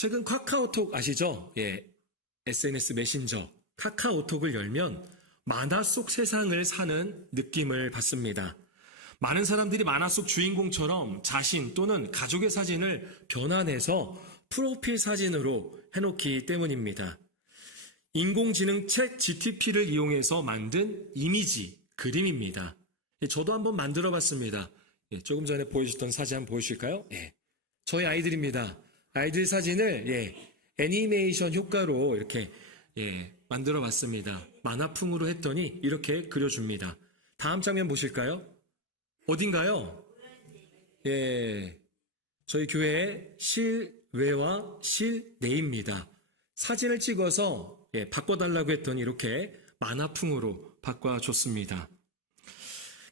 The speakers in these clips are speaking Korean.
최근 카카오톡 아시죠? 예, SNS 메신저 카카오톡을 열면 만화 속 세상을 사는 느낌을 받습니다. 많은 사람들이 만화 속 주인공처럼 자신 또는 가족의 사진을 변환해서 프로필 사진으로 해놓기 때문입니다. 인공지능 챗 GTP를 이용해서 만든 이미지, 그림입니다. 저도 한번 만들어 봤습니다. 조금 전에 보여주셨던 사진 한번 보여주실까요? 저희 아이들입니다. 아이들 사진을 애니메이션 효과로 이렇게 만들어 봤습니다. 만화풍으로 했더니 이렇게 그려줍니다. 다음 장면 보실까요? 어딘가요? 저희 교회의 실외와 실내입니다. 사진을 찍어서 바꿔달라고 했더니 이렇게 만화풍으로 바꿔줬습니다.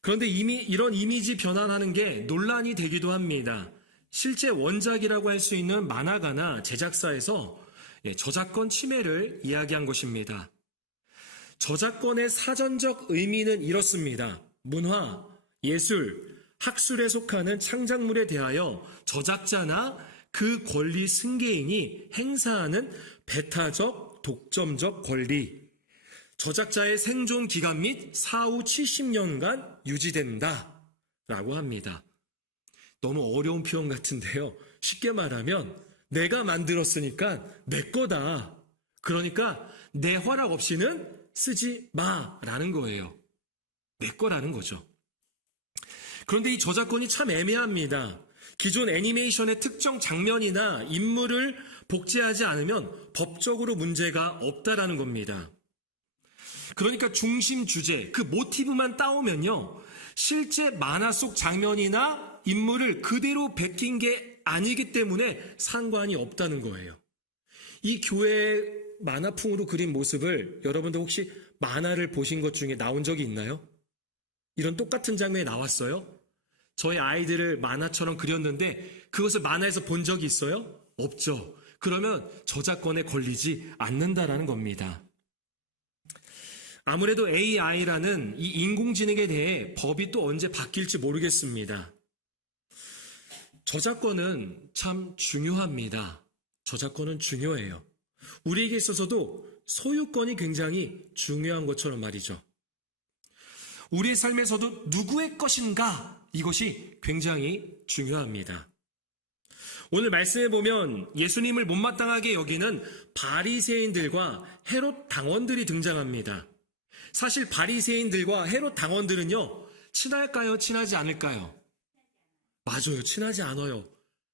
그런데 이미 이런 이미지 변환하는 게 논란이 되기도 합니다. 실제 원작이라고 할 수 있는 만화가나 제작사에서 저작권 침해를 이야기한 것입니다. 저작권의 사전적 의미는 이렇습니다. 문화, 예술, 학술에 속하는 창작물에 대하여 저작자나 그 권리 승계인이 행사하는 배타적, 독점적 권리, 저작자의 생존 기간 및 사후 70년간 유지된다 라고 합니다. 너무 어려운 표현 같은데요. 쉽게 말하면 내가 만들었으니까 내 거다. 그러니까 내 허락 없이는 쓰지 마라는 거예요. 내 거라는 거죠. 그런데 이 저작권이 참 애매합니다. 기존 애니메이션의 특정 장면이나 인물을 복제하지 않으면 법적으로 문제가 없다라는 겁니다. 그러니까 중심 주제, 그 모티브만 따오면요, 실제 만화 속 장면이나 인물을 그대로 베낀 게 아니기 때문에 상관이 없다는 거예요. 이 교회 만화풍으로 그린 모습을 여러분들 혹시 만화를 보신 것 중에 나온 적이 있나요? 이런 똑같은 장면이 나왔어요? 저희 아이들을 만화처럼 그렸는데 그것을 만화에서 본 적이 있어요? 없죠. 그러면 저작권에 걸리지 않는다라는 겁니다. 아무래도 AI라는 이 인공지능에 대해 법이 또 언제 바뀔지 모르겠습니다. 저작권은 참 중요합니다. 저작권은 중요해요. 우리에게 있어서도 소유권이 굉장히 중요한 것처럼 말이죠. 우리의 삶에서도 누구의 것인가? 이것이 굉장히 중요합니다. 오늘 말씀해 보면 예수님을 못마땅하게 여기는 바리새인들과 헤롯 당원들이 등장합니다. 사실 바리새인들과 헤롯 당원들은요, 친할까요? 친하지 않을까요? 맞아요. 친하지 않아요.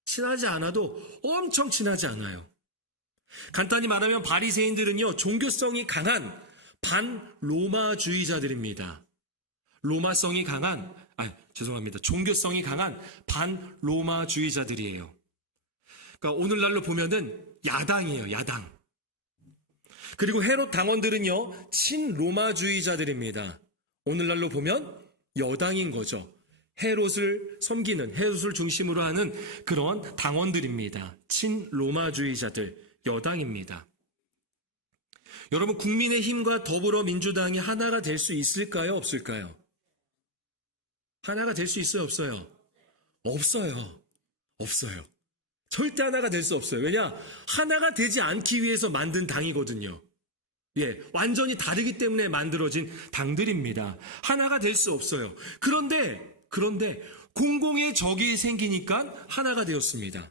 친하지 않아도 엄청 친하지 않아요. 간단히 말하면 바리새인들은요, 종교성이 강한 반로마주의자들입니다. 종교성이 강한 반로마주의자들이에요. 그러니까 오늘날로 보면은 야당이에요, 야당. 그리고 헤롯 당원들은요, 친로마주의자들입니다. 오늘날로 보면 여당인 거죠. 헤롯을 섬기는, 헤롯을 중심으로 하는 그런 당원들입니다. 친로마주의자들, 여당입니다. 여러분, 국민의힘과 더불어민주당이 하나가 될 수 있을까요? 없을까요? 하나가 될 수 있어요? 없어요? 없어요. 절대 하나가 될 수 없어요. 왜냐? 하나가 되지 않기 위해서 만든 당이거든요. 완전히 다르기 때문에 만들어진 당들입니다. 하나가 될 수 없어요. 그런데 공공의 적이 생기니까 하나가 되었습니다.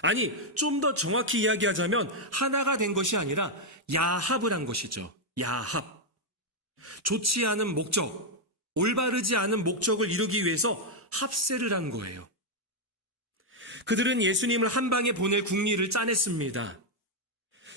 아니, 좀 더 정확히 이야기하자면 하나가 된 것이 아니라 야합을 한 것이죠. 야합. 좋지 않은 목적, 올바르지 않은 목적을 이루기 위해서 합세를 한 거예요. 그들은 예수님을 한 방에 보낼 궁리를 짜냈습니다.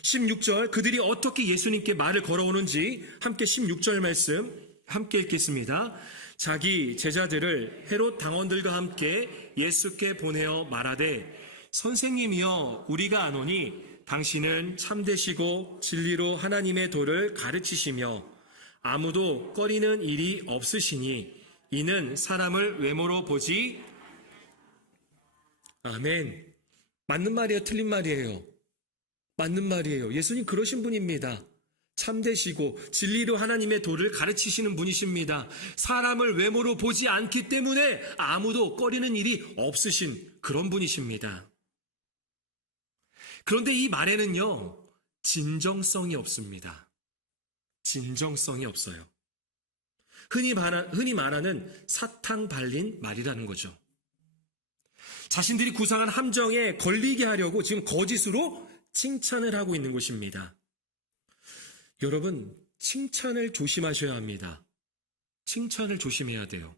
16절, 그들이 어떻게 예수님께 말을 걸어오는지 함께 16절 말씀 함께 읽겠습니다. 자기 제자들을 헤롯 당원들과 함께 예수께 보내어 말하되, 선생님이여, 우리가 아노니 당신은 참되시고 진리로 하나님의 도를 가르치시며 아무도 꺼리는 일이 없으시니 이는 사람을 외모로 보지. 아멘. 맞는 말이에요? 틀린 말이에요? 맞는 말이에요. 예수님 그러신 분입니다. 참되시고 진리로 하나님의 도를 가르치시는 분이십니다. 사람을 외모로 보지 않기 때문에 아무도 꺼리는 일이 없으신 그런 분이십니다. 그런데 이 말에는요, 진정성이 없습니다. 진정성이 없어요. 흔히 말하는 사탕 발린 말이라는 거죠. 자신들이 구상한 함정에 걸리게 하려고 지금 거짓으로 칭찬을 하고 있는 것입니다. 여러분, 칭찬을 조심하셔야 합니다. 칭찬을 조심해야 돼요.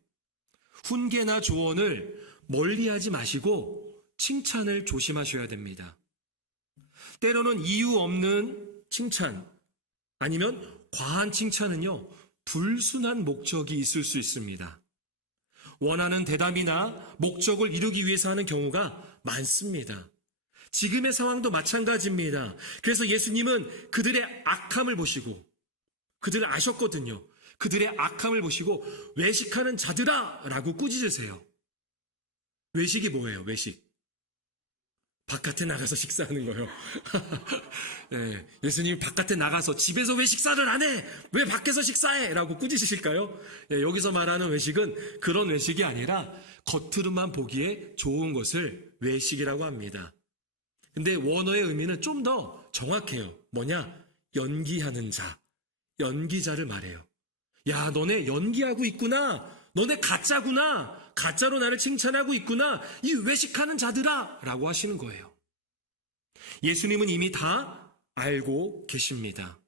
훈계나 조언을 멀리하지 마시고 칭찬을 조심하셔야 됩니다. 때로는 이유 없는 칭찬, 아니면 과한 칭찬은요, 불순한 목적이 있을 수 있습니다. 원하는 대답이나 목적을 이루기 위해서 하는 경우가 많습니다. 지금의 상황도 마찬가지입니다. 그래서 예수님은 그들의 악함을 보시고, 그들을 아셨거든요. 그들의 악함을 보시고 외식하는 자들아 라고 꾸짖으세요. 외식이 뭐예요? 외식. 바깥에 나가서 식사하는 거예요. 네, 예수님이 바깥에 나가서 집에서 왜 식사를 안 해? 왜 밖에서 식사해? 라고 꾸짖으실까요? 네, 여기서 말하는 외식은 그런 외식이 아니라 겉으로만 보기에 좋은 것을 외식이라고 합니다. 근데 원어의 의미는 좀 더 정확해요. 뭐냐? 연기하는 자, 연기자를 말해요. 야, 너네 연기하고 있구나. 너네 가짜구나. 가짜로 나를 칭찬하고 있구나. 이 외식하는 자들아 라고 하시는 거예요. 예수님은 이미 다 알고 계십니다.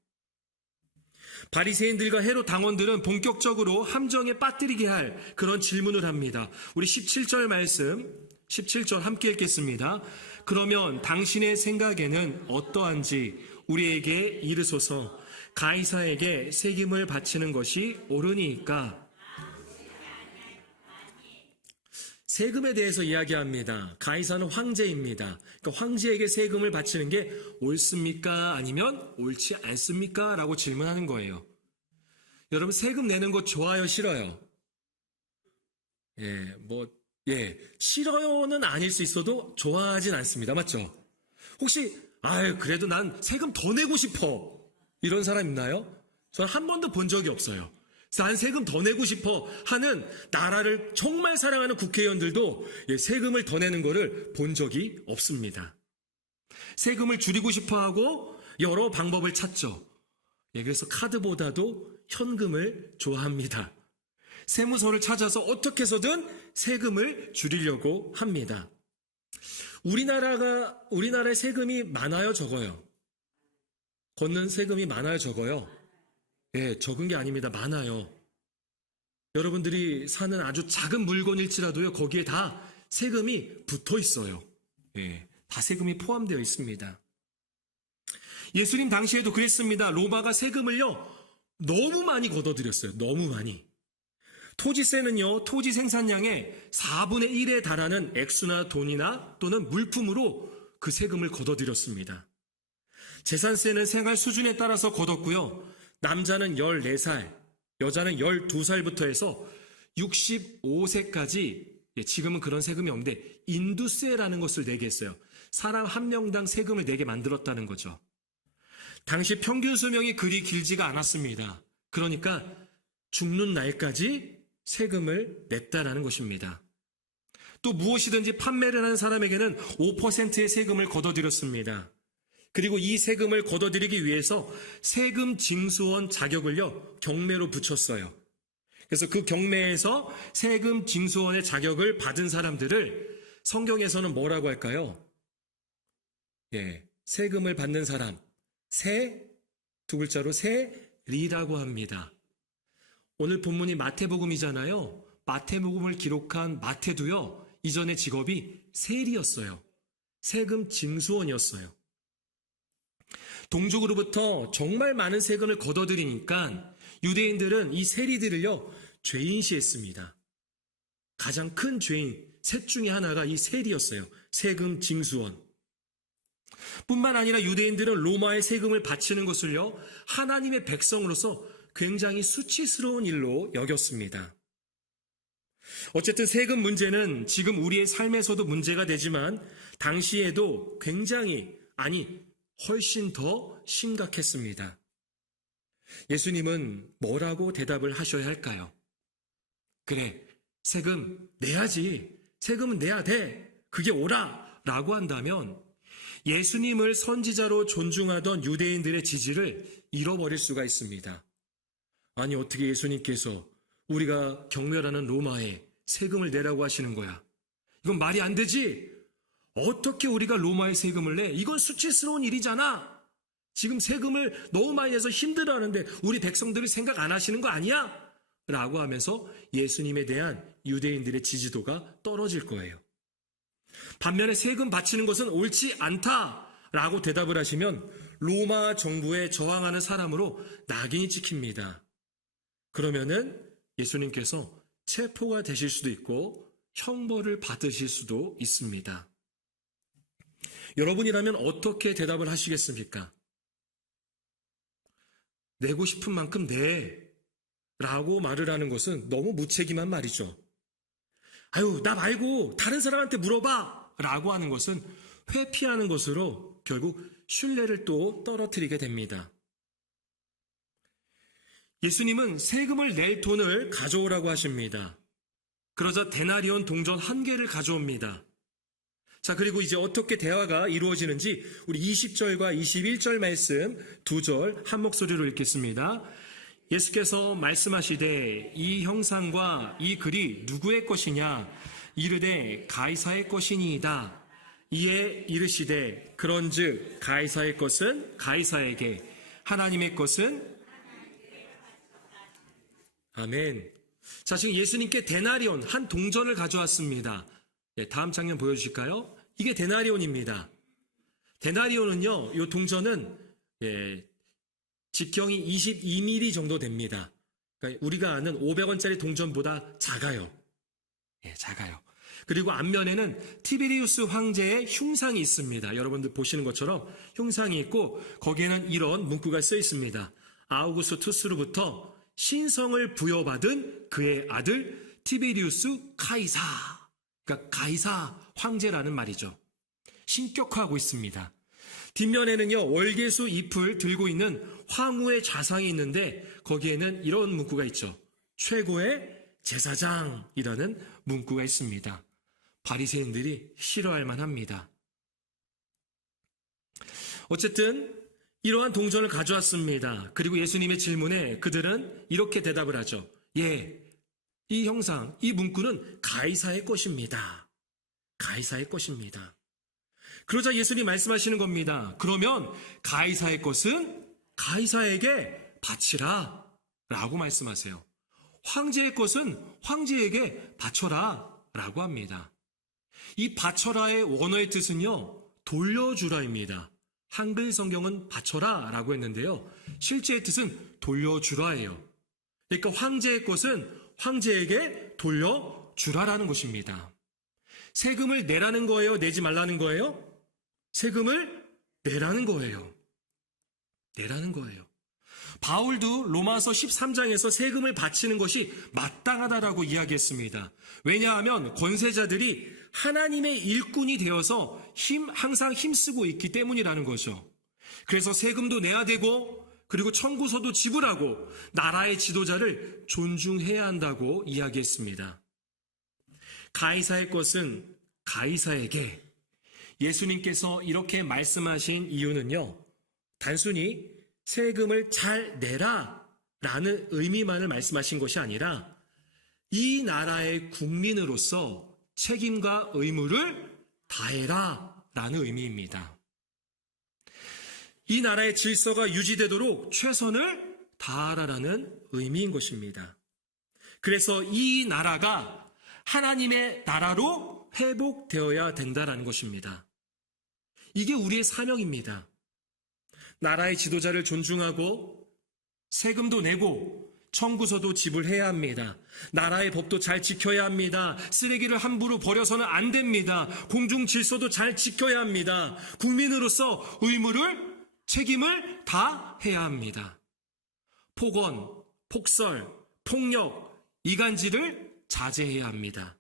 바리새인들과 헤롯 당원들은 본격적으로 함정에 빠뜨리게 할 그런 질문을 합니다. 우리 17절 말씀, 17절 함께 읽겠습니다. 그러면 당신의 생각에는 어떠한지 우리에게 이르소서. 가이사에게 세금을 바치는 것이 옳으니까. 세금에 대해서 이야기합니다. 가이사는 황제입니다. 그러니까 황제에게 세금을 바치는 게 옳습니까? 아니면 옳지 않습니까? 라고 질문하는 거예요. 여러분, 세금 내는 거 좋아요, 싫어요? 싫어요는 아닐 수 있어도 좋아하진 않습니다. 맞죠? 혹시, 그래도 난 세금 더 내고 싶어. 이런 사람 있나요? 저는 한 번도 본 적이 없어요. 난 세금 더 내고 싶어 하는 나라를 정말 사랑하는 국회의원들도 세금을 더 내는 거를 본 적이 없습니다. 세금을 줄이고 싶어 하고 여러 방법을 찾죠. 그래서 카드보다도 현금을 좋아합니다. 세무서를 찾아서 어떻게 해서든 세금을 줄이려고 합니다. 우리나라의 세금이 많아요, 적어요? 걷는 세금이 많아요, 적어요? 적은 게 아닙니다. 많아요. 여러분들이 사는 아주 작은 물건일지라도요, 거기에 다 세금이 붙어 있어요. 다 세금이 포함되어 있습니다. 예수님 당시에도 그랬습니다. 로마가 세금을요, 너무 많이 걷어들였어요. 너무 많이. 토지세는요, 토지 생산량의 4분의 1에 달하는 액수나 돈이나 또는 물품으로 그 세금을 걷어들였습니다. 재산세는 생활 수준에 따라서 걷었고요. 남자는 14살, 여자는 12살부터 해서 65세까지, 지금은 그런 세금이 없는데 인두세라는 것을 내게 했어요. 사람 한 명당 세금을 내게 만들었다는 거죠. 당시 평균 수명이 그리 길지가 않았습니다. 그러니까 죽는 날까지 세금을 냈다라는 것입니다. 또 무엇이든지 판매를 하는 사람에게는 5%의 세금을 걷어들였습니다. 그리고 이 세금을 걷어들이기 위해서 세금 징수원 자격을요, 경매로 붙였어요. 그래서 그 경매에서 세금 징수원의 자격을 받은 사람들을 성경에서는 뭐라고 할까요? 세금을 받는 사람, 두 글자로 세리라고 합니다. 오늘 본문이 마태복음이잖아요. 마태복음을 기록한 마태도요, 이전의 직업이 세리였어요. 세금 징수원이었어요. 동족으로부터 정말 많은 세금을 걷어들이니까 유대인들은 이 세리들을요, 죄인시했습니다. 가장 큰 죄인, 셋 중에 하나가 이 세리였어요. 세금 징수원. 뿐만 아니라 유대인들은 로마의 세금을 바치는 것을요, 하나님의 백성으로서 굉장히 수치스러운 일로 여겼습니다. 어쨌든 세금 문제는 지금 우리의 삶에서도 문제가 되지만 당시에도 굉장히, 훨씬 더 심각했습니다. 예수님은 뭐라고 대답을 하셔야 할까요? 그래, 세금 내야지. 세금은 내야 돼. 그게 옳아. 라고 한다면 예수님을 선지자로 존중하던 유대인들의 지지를 잃어버릴 수가 있습니다. 아니, 어떻게 예수님께서 우리가 경멸하는 로마에 세금을 내라고 하시는 거야? 이건 말이 안 되지? 어떻게 우리가 로마에 세금을 내? 이건 수치스러운 일이잖아. 지금 세금을 너무 많이 내서 힘들어하는데 우리 백성들을 생각 안 하시는 거 아니야? 라고 하면서 예수님에 대한 유대인들의 지지도가 떨어질 거예요. 반면에 세금 바치는 것은 옳지 않다라고 대답을 하시면 로마 정부에 저항하는 사람으로 낙인이 찍힙니다. 그러면은 예수님께서 체포가 되실 수도 있고 형벌을 받으실 수도 있습니다. 여러분이라면 어떻게 대답을 하시겠습니까? 내고 싶은 만큼 내 라고 말을 하는 것은 너무 무책임한 말이죠. 아유, 나 말고 다른 사람한테 물어봐 라고 하는 것은 회피하는 것으로 결국 신뢰를 또 떨어뜨리게 됩니다. 예수님은 세금을 낼 돈을 가져오라고 하십니다. 그러자 데나리온 동전 1개를 가져옵니다. 자, 그리고 이제 어떻게 대화가 이루어지는지 우리 20절과 21절 말씀 2절 한 목소리로 읽겠습니다. 예수께서 말씀하시되 이 형상과 이 글이 누구의 것이냐? 이르되 가이사의 것이니이다. 이에 이르시되 그런즉 가이사의 것은 가이사에게, 하나님의 것은 아멘. 자, 지금 예수님께 데나리온 한 동전을 가져왔습니다. 다음 장면 보여주실까요? 이게 데나리온입니다. 데나리온은요, 이 동전은 직경이 22mm 정도 됩니다. 그러니까 우리가 아는 500원짜리 동전보다 작아요. 작아요. 그리고 앞면에는 티베리우스 황제의 흉상이 있습니다. 여러분들 보시는 것처럼 흉상이 있고 거기에는 이런 문구가 써 있습니다. 아우구스투스로부터 신성을 부여받은 그의 아들 티베리우스 카이사. 그러니까 가이사 황제라는 말이죠. 신격화하고 있습니다. 뒷면에는요, 월계수 잎을 들고 있는 황후의 좌상이 있는데 거기에는 이런 문구가 있죠. 최고의 제사장이라는 문구가 있습니다. 바리새인들이 싫어할 만합니다. 어쨌든 이러한 동전을 가져왔습니다. 그리고 예수님의 질문에 그들은 이렇게 대답을 하죠. 이 형상, 이 문구는 가이사의 것입니다. 가이사의 것입니다. 그러자 예수님 말씀하시는 겁니다. 그러면 가이사의 것은 가이사에게 바치라 라고 말씀하세요. 황제의 것은 황제에게 바쳐라 라고 합니다. 이 바쳐라의 원어의 뜻은요, 돌려주라입니다. 한글 성경은 바쳐라 라고 했는데요, 실제의 뜻은 돌려주라예요. 그러니까 황제의 것은 황제에게 돌려주라라는 것입니다. 세금을 내라는 거예요? 내지 말라는 거예요? 세금을 내라는 거예요. 내라는 거예요. 바울도 로마서 13장에서 세금을 바치는 것이 마땅하다라고 이야기했습니다. 왜냐하면 권세자들이 하나님의 일꾼이 되어서 항상 힘쓰고 있기 때문이라는 거죠. 그래서 세금도 내야 되고 그리고 청구서도 지불하고 나라의 지도자를 존중해야 한다고 이야기했습니다. 가이사의 것은 가이사에게, 예수님께서 이렇게 말씀하신 이유는요, 단순히 세금을 잘 내라 라는 의미만을 말씀하신 것이 아니라 이 나라의 국민으로서 책임과 의무를 다해라 라는 의미입니다. 이 나라의 질서가 유지되도록 최선을 다하라라는 의미인 것입니다. 그래서 이 나라가 하나님의 나라로 회복되어야 된다라는 것입니다. 이게 우리의 사명입니다. 나라의 지도자를 존중하고 세금도 내고 청구서도 지불해야 합니다. 나라의 법도 잘 지켜야 합니다. 쓰레기를 함부로 버려서는 안 됩니다. 공중 질서도 잘 지켜야 합니다. 국민으로서 의무를, 책임을 다 해야 합니다. 폭언, 폭설, 폭력, 이간질을 자제해야 합니다.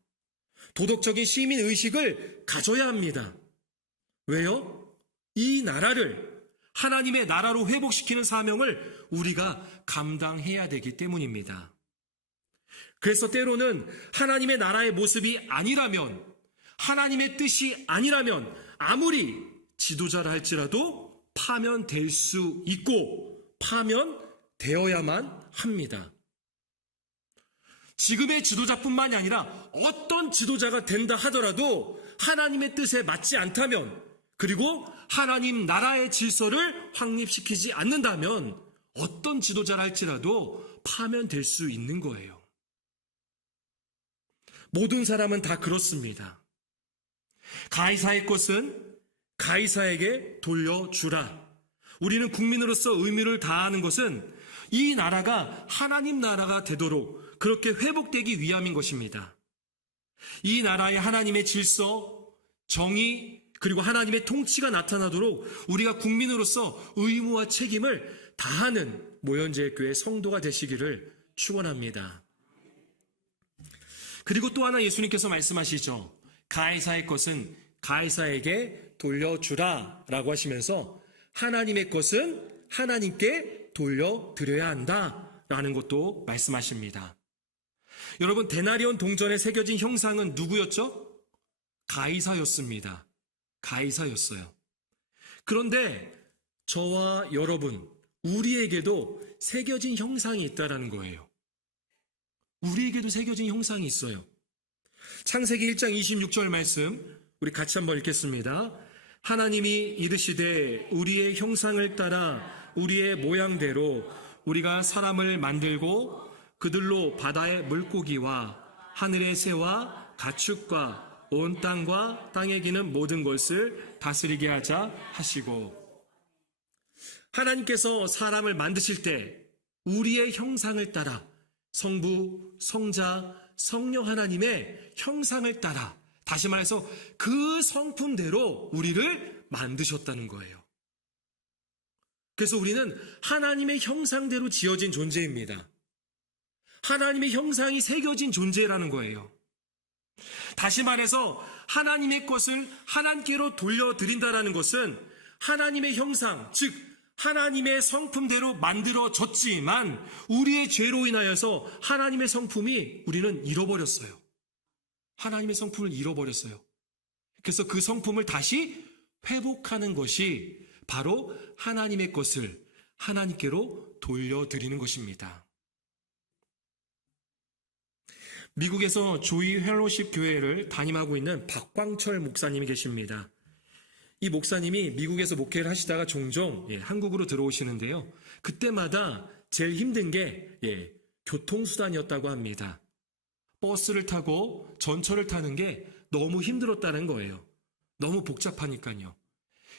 도덕적인 시민 의식을 가져야 합니다. 왜요? 이 나라를 하나님의 나라로 회복시키는 사명을 우리가 감당해야 되기 때문입니다. 그래서 때로는 하나님의 나라의 모습이 아니라면, 하나님의 뜻이 아니라면 아무리 지도자라 할지라도 파면될 수 있고 파면되어야만 합니다. 지금의 지도자뿐만이 아니라 어떤 지도자가 된다 하더라도 하나님의 뜻에 맞지 않다면, 그리고 하나님 나라의 질서를 확립시키지 않는다면 어떤 지도자라 할지라도 파면될 수 있는 거예요. 모든 사람은 다 그렇습니다. 가이사의 것은 가이사에게 돌려주라. 우리는 국민으로서 의무를 다하는 것은 이 나라가 하나님 나라가 되도록 그렇게 회복되기 위함인 것입니다. 이 나라에 하나님의 질서, 정의, 그리고 하나님의 통치가 나타나도록 우리가 국민으로서 의무와 책임을 다하는 모현제교회 성도가 되시기를 축원합니다. 그리고 또 하나 예수님께서 말씀하시죠. 가이사의 것은 가이사에게 돌려주라 라고 하시면서 하나님의 것은 하나님께 돌려드려야 한다 라는 것도 말씀하십니다. 여러분, 데나리온 동전에 새겨진 형상은 누구였죠? 가이사였습니다. 가이사였어요. 그런데 저와 여러분, 우리에게도 새겨진 형상이 있다라는 거예요. 우리에게도 새겨진 형상이 있어요. 창세기 1장 26절 말씀 우리 같이 한번 읽겠습니다. 하나님이 이르시되 우리의 형상을 따라 우리의 모양대로 우리가 사람을 만들고 그들로 바다의 물고기와 하늘의 새와 가축과 온 땅과 땅에 기는 모든 것을 다스리게 하자 하시고, 하나님께서 사람을 만드실 때 우리의 형상을 따라 성부, 성자, 성령 하나님의 형상을 따라, 다시 말해서 그 성품대로 우리를 만드셨다는 거예요. 그래서 우리는 하나님의 형상대로 지어진 존재입니다. 하나님의 형상이 새겨진 존재라는 거예요. 다시 말해서 하나님의 것을 하나님께로 돌려드린다라는 것은 하나님의 형상, 즉 하나님의 성품대로 만들어졌지만 우리의 죄로 인하여서 하나님의 성품이 우리는 잃어버렸어요. 하나님의 성품을 잃어버렸어요. 그래서 그 성품을 다시 회복하는 것이 바로 하나님의 것을 하나님께로 돌려드리는 것입니다. 미국에서 조이 펠로십 교회를 담임하고 있는 박광철 목사님이 계십니다. 이 목사님이 미국에서 목회를 하시다가 종종 한국으로 들어오시는데요. 그때마다 제일 힘든 게 교통수단이었다고 합니다. 버스를 타고 전철을 타는 게 너무 힘들었다는 거예요. 너무 복잡하니까요.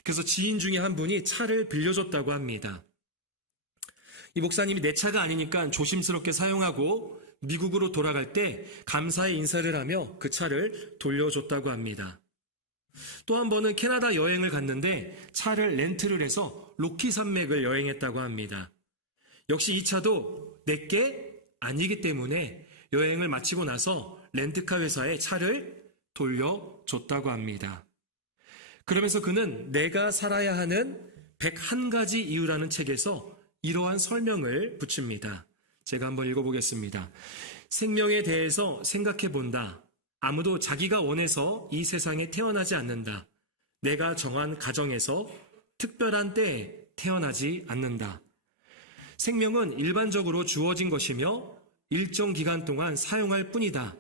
그래서 지인 중에 한 분이 차를 빌려줬다고 합니다. 이 목사님이 내 차가 아니니까 조심스럽게 사용하고 미국으로 돌아갈 때 감사의 인사를 하며 그 차를 돌려줬다고 합니다. 또 한 번은 캐나다 여행을 갔는데 차를 렌트를 해서 로키 산맥을 여행했다고 합니다. 역시 이 차도 내게 아니기 때문에 여행을 마치고 나서 렌트카 회사에 차를 돌려줬다고 합니다. 그러면서 그는 내가 살아야 하는 101가지 이유라는 책에서 이러한 설명을 붙입니다. 제가 한번 읽어보겠습니다. 생명에 대해서 생각해 본다. 아무도 자기가 원해서 이 세상에 태어나지 않는다. 내가 정한 가정에서 특별한 때에 태어나지 않는다. 생명은 일반적으로 주어진 것이며 일정 기간 동안 사용할 뿐이다.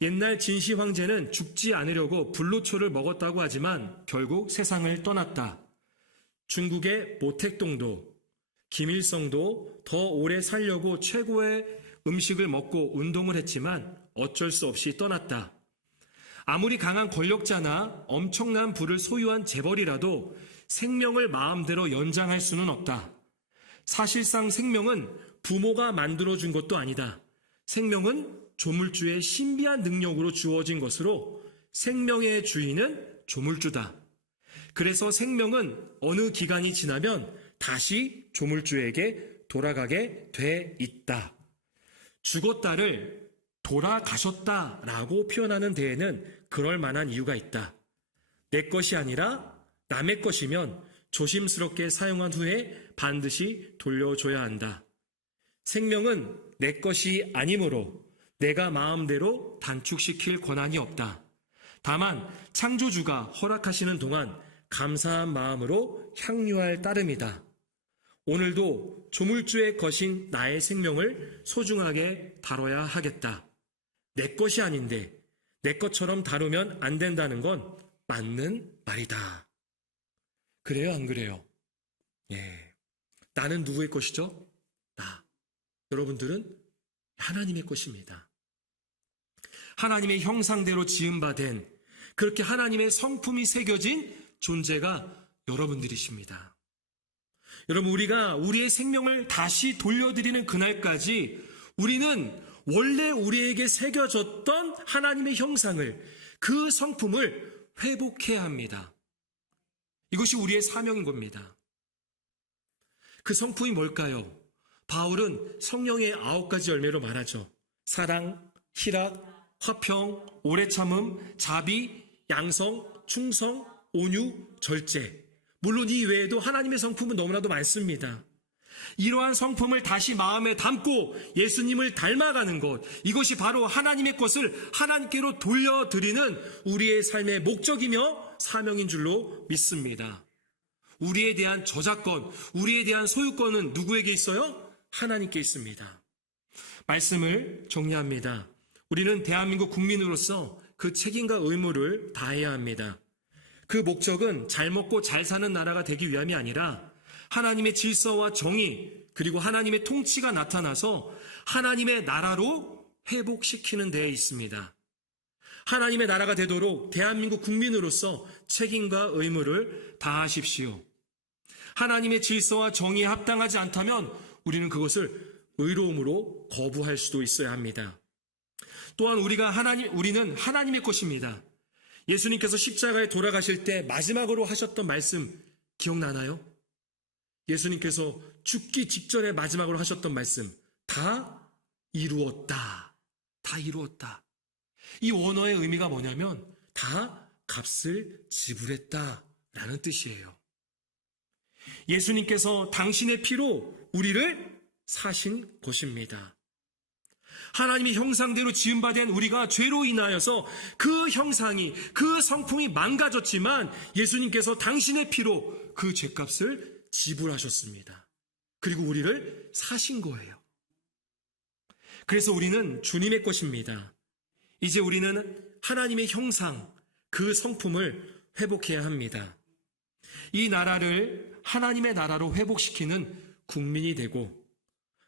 옛날 진시 황제는 죽지 않으려고 불로초를 먹었다고 하지만 결국 세상을 떠났다. 중국의 모택동도, 김일성도 더 오래 살려고 최고의 음식을 먹고 운동을 했지만 어쩔 수 없이 떠났다. 아무리 강한 권력자나 엄청난 부를 소유한 재벌이라도 생명을 마음대로 연장할 수는 없다. 사실상 생명은 부모가 만들어준 것도 아니다. 생명은 조물주의 신비한 능력으로 주어진 것으로 생명의 주인은 조물주다. 그래서 생명은 어느 기간이 지나면 다시 조물주에게 돌아가게 돼 있다. 죽었다를 돌아가셨다라고 표현하는 데에는 그럴 만한 이유가 있다. 내 것이 아니라 남의 것이면 조심스럽게 사용한 후에 반드시 돌려줘야 한다. 생명은 내 것이 아니므로 내가 마음대로 단축시킬 권한이 없다. 다만 창조주가 허락하시는 동안 감사한 마음으로 향유할 따름이다. 오늘도 조물주의 것인 나의 생명을 소중하게 다뤄야 하겠다. 내 것이 아닌데 내 것처럼 다루면 안 된다는 건 맞는 말이다. 그래요, 안 그래요? 예. 나는 누구의 것이죠? 나. 여러분들은 하나님의 것입니다. 하나님의 형상대로 지음받은 그렇게 하나님의 성품이 새겨진 존재가 여러분들이십니다. 여러분, 우리가 우리의 생명을 다시 돌려드리는 그날까지 우리는 원래 우리에게 새겨졌던 하나님의 형상을, 그 성품을 회복해야 합니다. 이것이 우리의 사명인 겁니다. 그 성품이 뭘까요? 바울은 성령의 9가지 열매로 말하죠. 사랑, 희락, 화평, 오래 참음, 자비, 양성, 충성, 온유, 절제. 물론 이 외에도 하나님의 성품은 너무나도 많습니다. 이러한 성품을 다시 마음에 담고 예수님을 닮아가는 것, 이것이 바로 하나님의 것을 하나님께로 돌려드리는 우리의 삶의 목적이며 사명인 줄로 믿습니다. 우리에 대한 저작권, 우리에 대한 소유권은 누구에게 있어요? 하나님께 있습니다. 말씀을 정리합니다. 우리는 대한민국 국민으로서 그 책임과 의무를 다해야 합니다. 그 목적은 잘 먹고 잘 사는 나라가 되기 위함이 아니라 하나님의 질서와 정의, 그리고 하나님의 통치가 나타나서 하나님의 나라로 회복시키는 데에 있습니다. 하나님의 나라가 되도록 대한민국 국민으로서 책임과 의무를 다하십시오. 하나님의 질서와 정의에 합당하지 않다면 우리는 그것을 의로움으로 거부할 수도 있어야 합니다. 또한 우리는 하나님의 것입니다. 예수님께서 십자가에 돌아가실 때 마지막으로 하셨던 말씀 기억나나요? 예수님께서 죽기 직전에 마지막으로 하셨던 말씀, 다 이루었다. 다 이루었다. 이 원어의 의미가 뭐냐면 다 값을 지불했다 라는 뜻이에요. 예수님께서 당신의 피로 우리를 사신 것입니다. 하나님의 형상대로 지음받은 우리가 죄로 인하여서 그 형상이, 그 성품이 망가졌지만 예수님께서 당신의 피로 그 죄값을 지불하셨습니다. 그리고 우리를 사신 거예요. 그래서 우리는 주님의 것입니다. 이제 우리는 하나님의 형상, 그 성품을 회복해야 합니다. 이 나라를 하나님의 나라로 회복시키는 국민이 되고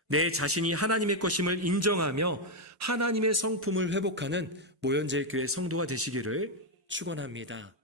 내 자신이 하나님의 것임을 인정하며 하나님의 성품을 회복하는 모현제일교회 성도가 되시기를 축원합니다.